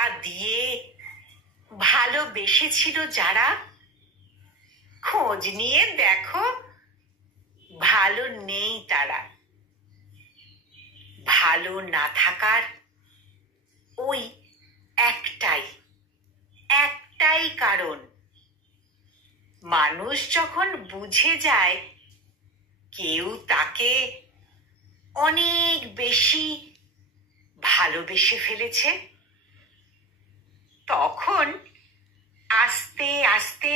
টাকা দিয়ে ভালোবেসেছিল যারা, খোঁজ নিয়ে দেখো ভালো নেই তারা। ভালো না থাকার ওই একটাই কারণ, মানুষ যখন বুঝে যায় কেউ তাকে অনেক বেশি ভালোবেসে ফেলেছে, তখন আস্তে আস্তে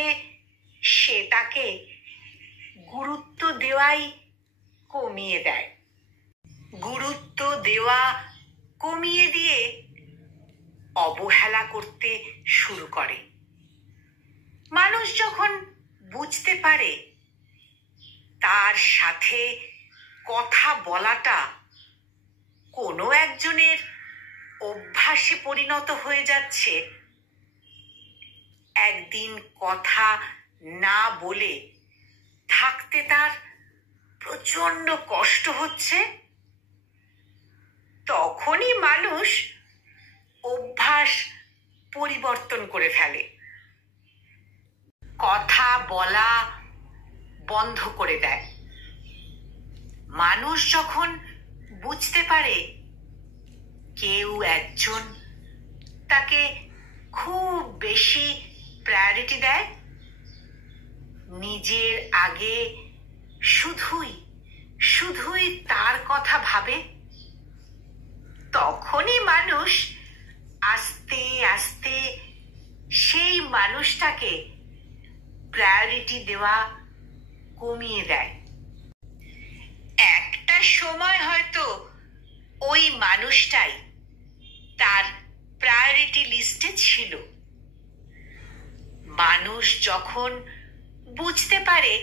সে তাকে গুরুত্ব দেওয়াই কমিয়ে দেয়। গুরুত্ব দেওয়া কমিয়ে দিয়ে অবহেলা করতে শুরু করে। মানুষ যখন বুঝতে পারে তার সাথে কথা বলাটা কোনো একজনের অভ্যাসে পরিণত হয়ে যাচ্ছে, একদিন কথা না বলে থাকতে তার প্রচন্ড কষ্ট হচ্ছে, তখনই মানুষ অভ্যাস পরিবর্তন করে ফেলে। কথা বলা বন্ধ করে দেয়। মানুষ যখন বুঝতে পারে কেউ একজন তাকে খুব বেশি প্রায়োরিটি দেয়, নিজের আগে শুধুই তার কথা ভাবে, তখনই মানুষ আস্তে আস্তে সেই মানুষটাকে প্রায়োরিটি দেওয়া কমিয়ে দেয়। একটা সময় হয়তো ওই মানুষটাই তার প্রায়োরিটি লিস্টে ছিল। মানুষ যখন বুঝতে পারে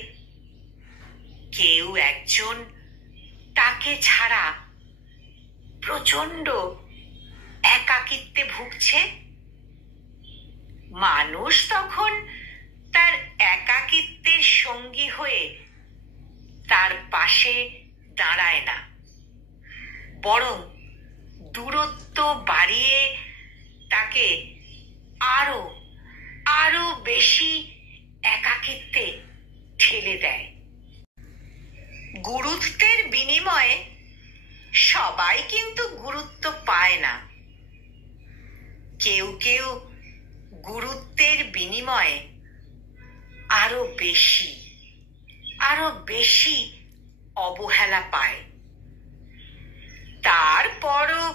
কেউ একজন তাকে ছাড়া প্রচন্ড একাকিত্বে ভুগছে, মানুষ তখন তার একাকিত্বের সঙ্গী হয়ে তার পাশে দাঁড়ায় না, বরং দূরত্ব বাড়িয়ে তাকে আরো বেশি একাকিত্বে ঠেলে দেয়। গুরুত্বের বিনিময়ে সবাই কিন্তু গুরুত্ব পায় না। কেউ কেউ গুরুত্বের বিনিময়ে আরো বেশি অবহেলা পায়। তারপরও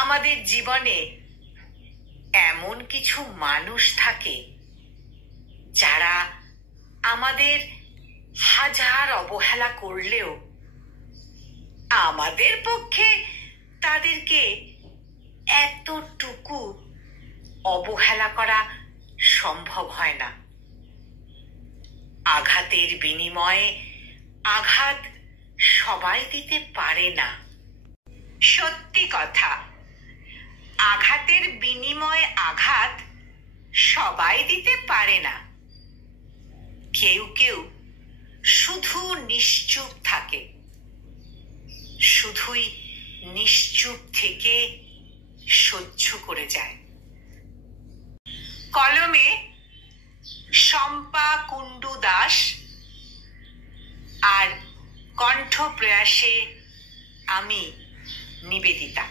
আমাদের জীবনে এমন কিছু মানুষ থাকে যারা আমাদের হাজার অবহেলা করলেও আমাদের পক্ষে তাদেরকে এতটুকু অবহেলা করা সম্ভব হয় না। আঘাতের বিনিময়ে আঘাত সবাই দিতে পারে না। সত্যি কথা, আঘাতের বিনিময়ে আঘাত সবাই দিতে পারে না। কেউ কেউ শুধু নিশ্চুপ থাকে, শুধুই নিশ্চুপ থেকে সহ্য করে যায়। কলমে শম্পা কুণ্ডু দাস আর কণ্ঠ প্রয়াসে আমি নিবেদিতা।